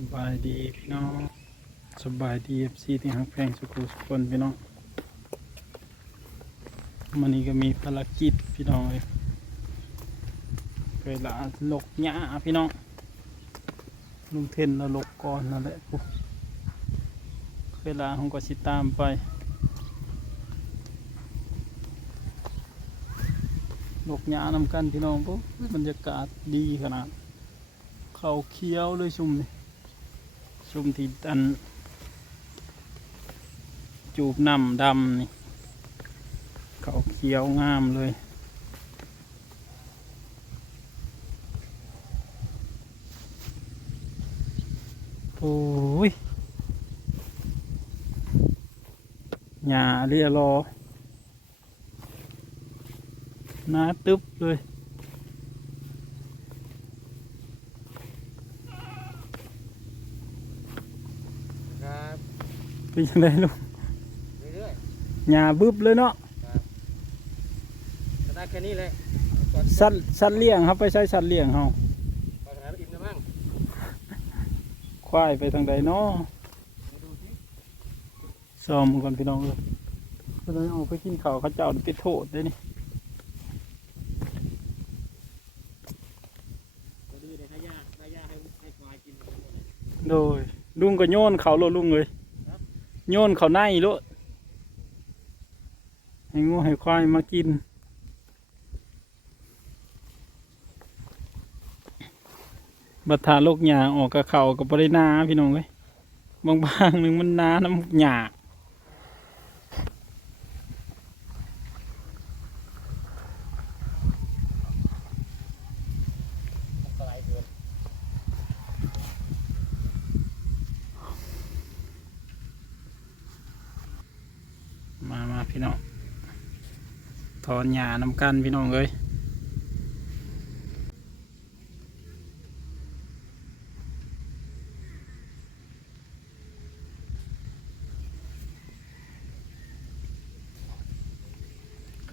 สบายดีพี่น้องสบายดีเอฟซีที่ฮักแพงสุขุสุคนพี่น้องมันนี้ก็มีภารกิจพี่น้องเลยเวลาลกหญ้าพี่น้องลุงเทนแล้วลกก่อนนั่นแหละปุ๊เวลาผมก็สิตามไปลกหญ้านำกันพี่น้องปุ๊บรรยากาศดีขนาดเขาเคี้ยวเลยชุมนี่ ชุมที่อัน จูบน้ำดำนี่เขาเคี้ยวงามเลยโอ้ยหญ้าเรียรอหน้าตึ๊บเลย ครับ เป็นยังไงลูกเรื่อยหญ้าบึบเลยเนาะๆครับจะได้แค่นี้เลยก่อนสัตว์สัตว์เลี้ยงครับไปใช้สัตว์เลี้ยงเฮาก่อนหาอิ่มนะมั้งควายไปทางใดเนาะมาดูสิซ้อมก่อนพี่น้องเลยก็เลยเอาไปกินข้าวเขาเจ้าไปโทษได้นี่มาดูเดี๋ยวให้ย่าให้ย่าให้ให้ควายกินหมดเลยโดยลุงก็โยนเขาโลดลุงเลยครับ โยนเขาในโลดให้งูให้ควายมากิน บัดทาโลกหยาออกกับเขากับบริณาพี่น้องเลยบางบางๆหนึ่งมันนาน้ำหยา มันสไลด์เกิน มามา พี่น้องถอนหยานำกันพี่น้องเลย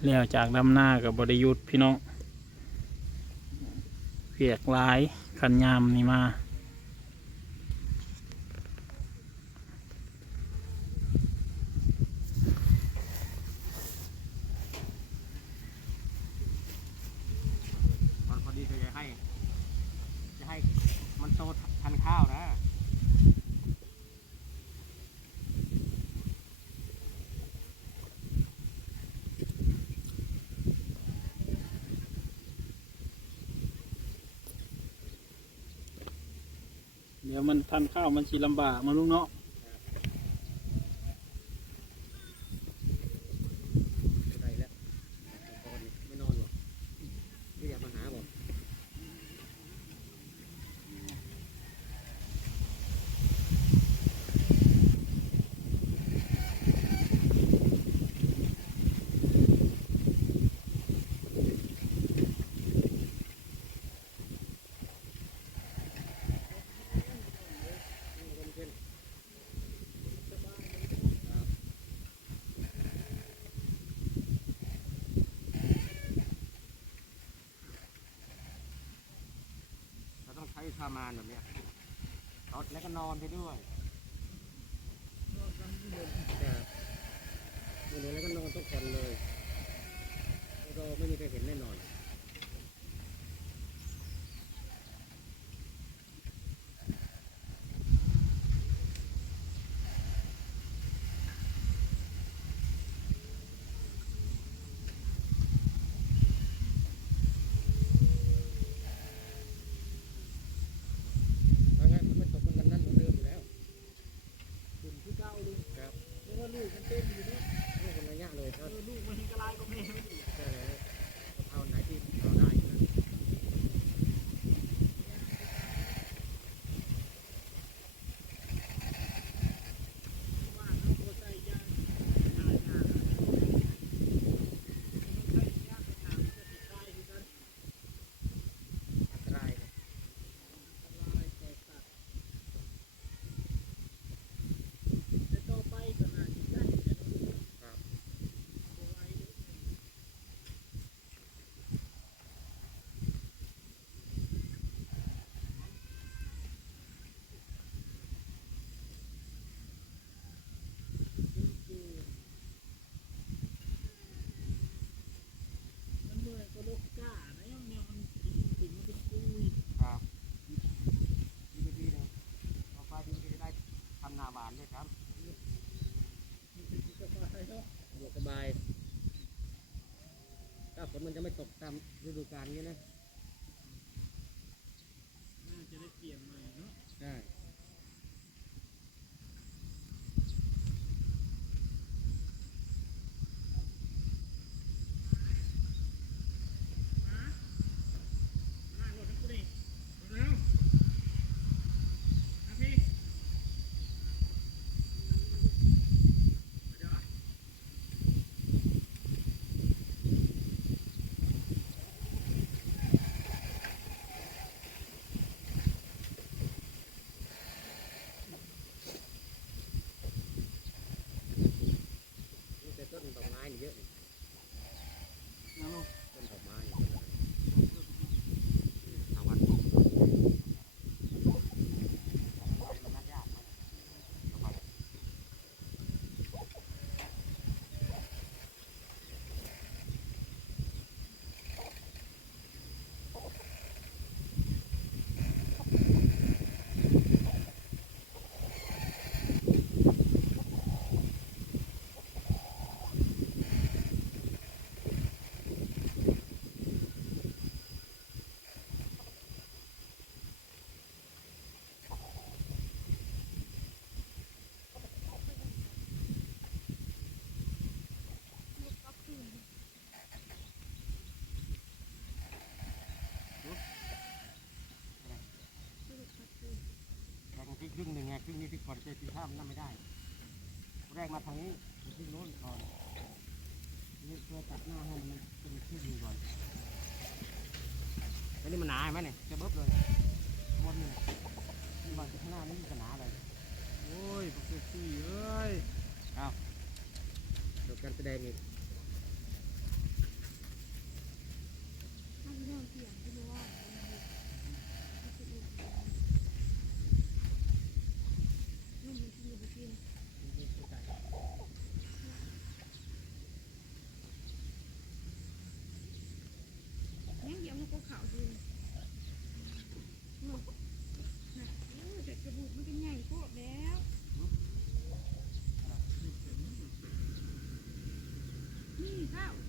เลี้ยวจากดำหน้ากับบริยุทธ์พี่น้องเพียกลายขันยามนี่มา ตอนพอดีจะให้ จะให้มันโตทันข้าวนะ เดี๋ยวมันทันข้าว มันชีลำบากมาลูกเนาะ ได้แล้วพอดีไม่นอนหรอกไม่อยากมาหาบอก เรา ต้องใช้ทามานแบบเนี้ยรถแล้วก็นอนไปด้วยครับนอนแล้วก็นอนทุกคนเลยเราไม่มีใครเห็นแน่นอน มันจะไม่ตกตามฤดูกาลนี้นะ ครึ่งหนึ่งไงครึ่งนี้ที่ก่อนเจอที่ห้ามนั่นไม่ได้ แรกมาทางนี้ที่โน้นก่อนเพื่อตัดหน้าให้มันเป็นขึ้นก่อนแล้วนี่มันหนาไหมเนี่ยจะเบิบเลยบนนี่ที่บางที่ข้างหน้านี่มันจะหนาเลยโอ้ยพวกเซ็กซี่เอ้ยเอาดูการแสดงอีก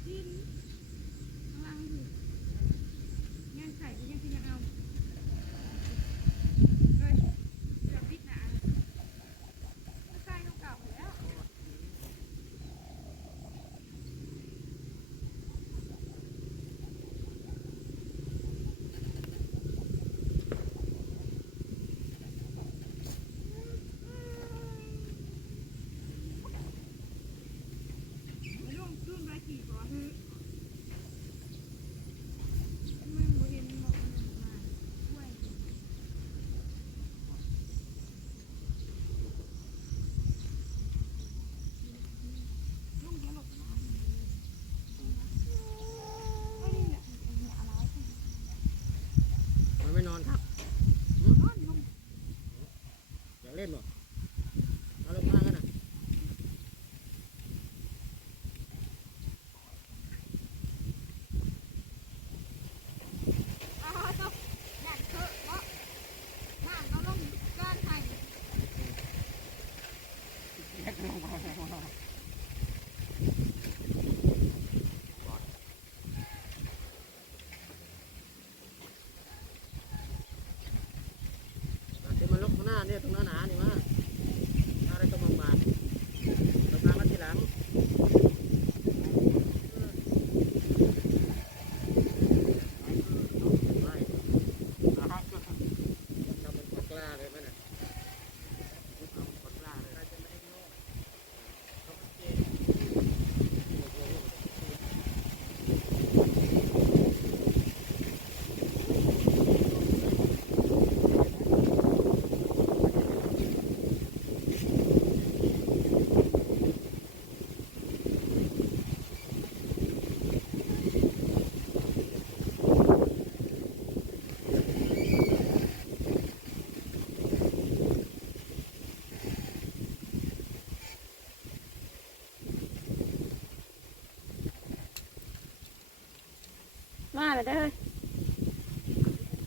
Didn't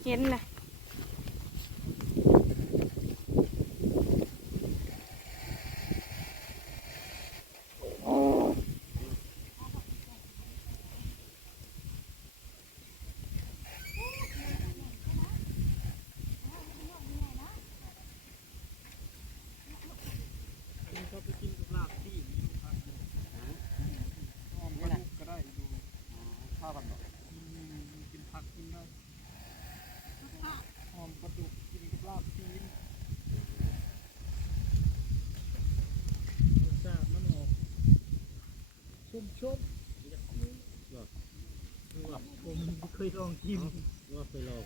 เห็นนะ ชมว่าผมเคยลองกินว่าเคยลอง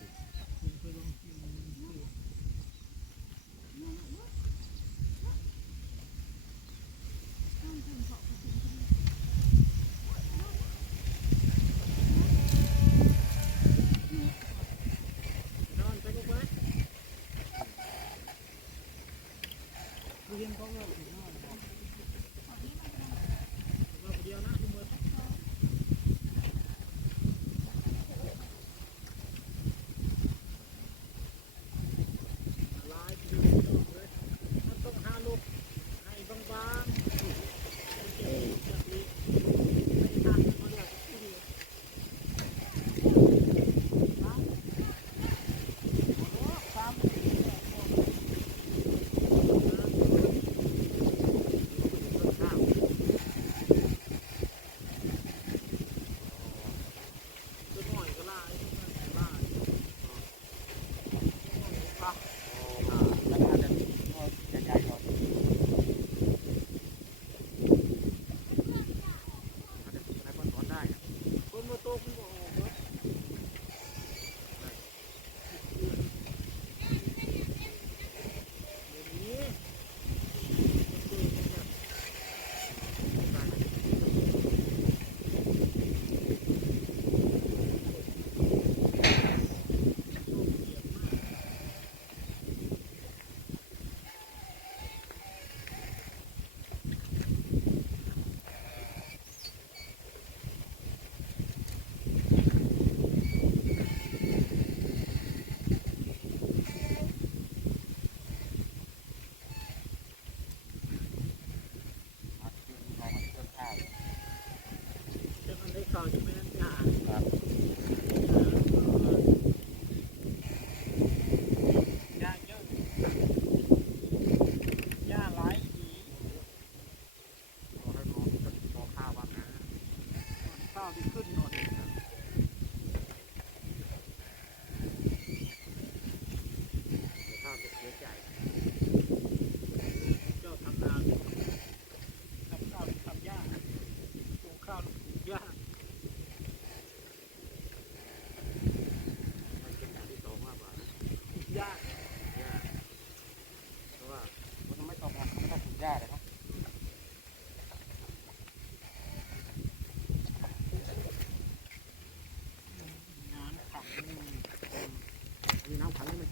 document.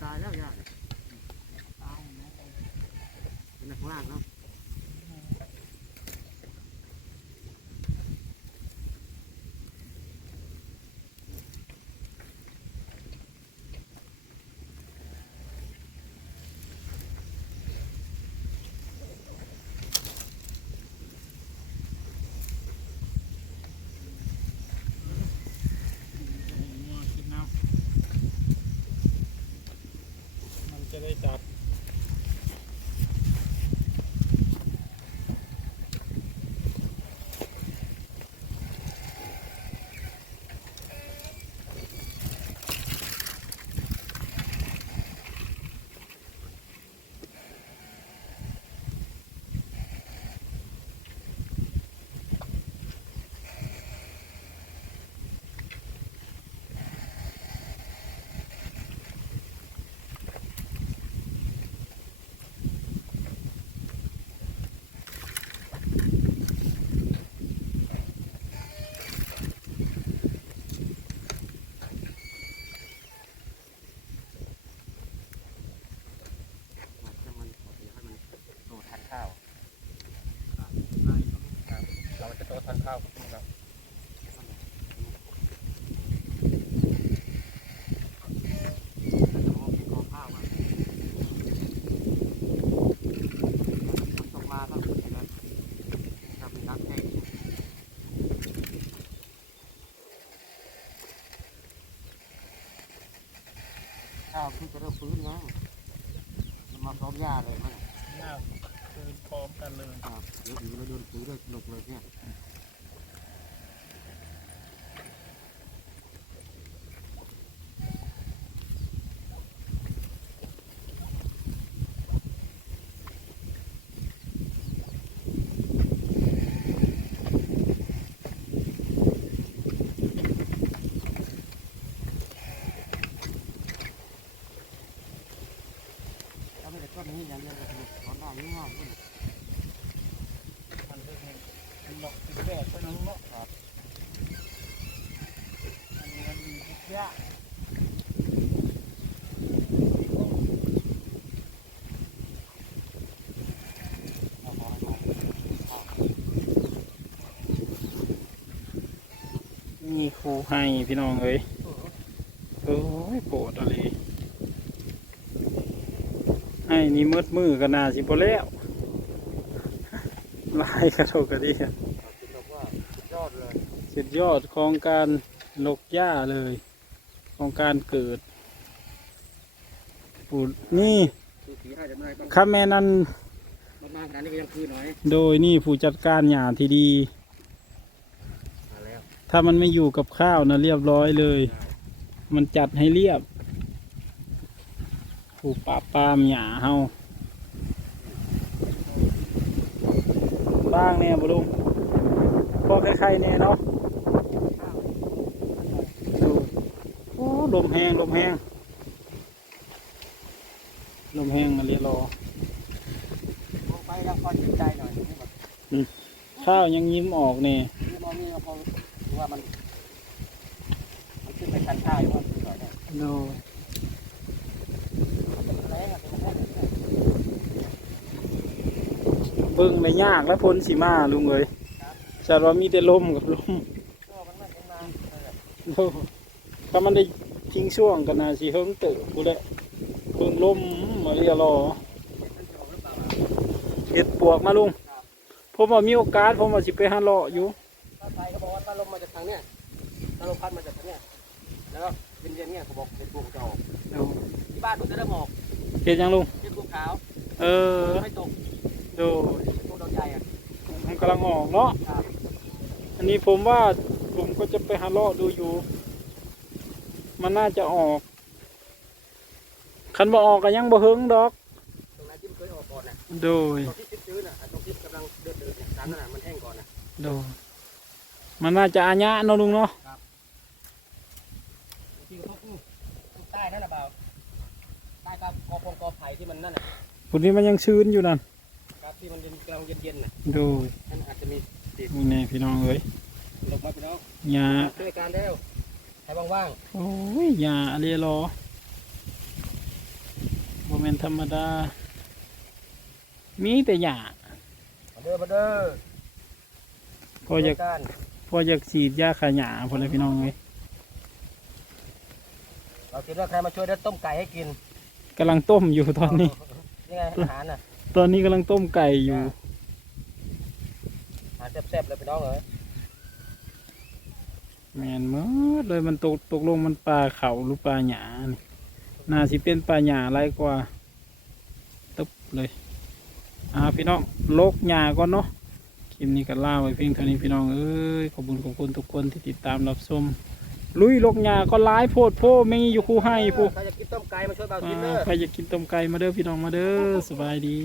咋了呀 อฟื้นนะมันมาพร้อมหญ้าเลยมั้งหน้าคือพร้อมกันเลยครับเดี๋ยวถึงเราโดนฟื้นเลยหลบเลยเนี่ย ให้พี่น้องเอ้ยโอ้ยโปรดอะไรให้นี่มืดมือกันนาสิบ่แล้วลายกระโดดกระเดียคิดว่ายอดเลยสุดยอดของการลกหญ้าเลย ของการเกิดปูดนี่คือสีอาจจะไม่ได้บ้างข้าแม่นั้นมากๆขนาดนี้ก็ยังคือหน่อยโดยนี่ผู้จัดการหญ้าที่ดีมาแล้ว ถ้ามันไม่อยู่กับข้าวนะเรียบร้อยเลย มันจัดให้เรียบผู้ปราบปรามหญ้าเฮาบ้างแน่บ่ลุงพอใครๆแน่เนาะดูโอ้ลมแห้งลมแห้งลมแห้งมาเรียรอลงไปแล้วพอจิตใจหน่อยนี่แบบข้าวยังยิ้มออกเนี่ย นี่มองนี่ก็พอรู้ว่ามัน มันขึ้นไปชันท่าอยู่ว่าคือหน่อยเนี่ยโดยเป็นแรงอะเป็นแรงเบิ่งไม่ยากและพ้นสีมาลุงเอ้ยจัดว่ามีแต่ลมกับลมก็มันมันเป็นมาเลยโอ้ถ้ามันได้ทิ้งช่วงกันนาสิเฮิงเติบกูแหละเบิ่งลมมาเรียรอเห็ดปวกมาลุงผมว่ามีโอกาสผมว่าสิไปหาเลาะอยู่ ถ้าไปเขาบอกว่าถ้าลมมาจากทางเนี้ยถ้าลมพัดมาจากทางเนี้ยแล้วก็เย็นๆเนี่ยเขาบอกเป็นพวกจะออกที่บ้านผมจะเริ่มออกเห็ดยังลุง เป็นพวกขาวเออ ไม่ตกโดยเป็นพวกดอกใหญ่อะมันกำลังออกเนาะ ครับอันนี้ผมว่าผมก็จะไปหาเลาะดูอยู่ มันน่าจะออก คันบ่ออกก็ยังบ่เฮิงดอก ตรงนั้นที่มันเคยออกก่อนน่ะโดย ตรงที่ชื้นๆน่ะตรงที่กำลังเดินเดินๆตามนั่นน่ะมันแห้งก่อนน่ะ โดย มันน่าจะอาญะเนาะลุงเนาะที่เขาอู้ใต้นั่นน่ะเปล่าใต้กับกอพงกอไผ่ที่มันนั่นน่ะคนนี้มันยังชื้นอยู่นั่นครับที่มันเย็นกำลังเย็นๆน่ะโดยนั่นอาจจะมีมึงแน่พี่น้องเอ้ยลงมาพี่น้องยาช่วยกันเร็วให้ว่างโอ้ยยาอะไรรอโมเมนธรรมดา มีแต่ยาๆมาเด้อมาเด้อพออยากช่วยกัน พออยากฉีดยาขายาพอเลยพี่น้องเอ้ยเราคิดว่าใครมาช่วยได้ต้มไก่ให้กินกำลังต้มอยู่ตอนนี้ นี่ไงอาหารน่ะตอนนี้กำลังต้มไก่อยู่อาหารแซ่บๆเลยพี่น้องเอ้ยแมนเมื่อเลยมันตกตกลงมันปลาเขาหรือปลาหยานี่น่าสิเป็นปลาหยาไรกว่าตึบเลยอ่าพี่น้องโลกหยาก่อนเนาะค ลิปนี้ก็ล่าไว้เพียงเท่านี้พี่น้องเอ้ยขอบคุณขอบคุณทุกคนที่ติดตามรับชมลุยโลกหยาก็ร้ายโพดโพไม่งอยู่คู่ให้ผู้ใครจะกินต้มไก่มาช่วยบ่าวอ่ากินเด้อใครอยากกินต้มไก่มาเด้อพี่น้องมาเด้อสบายดี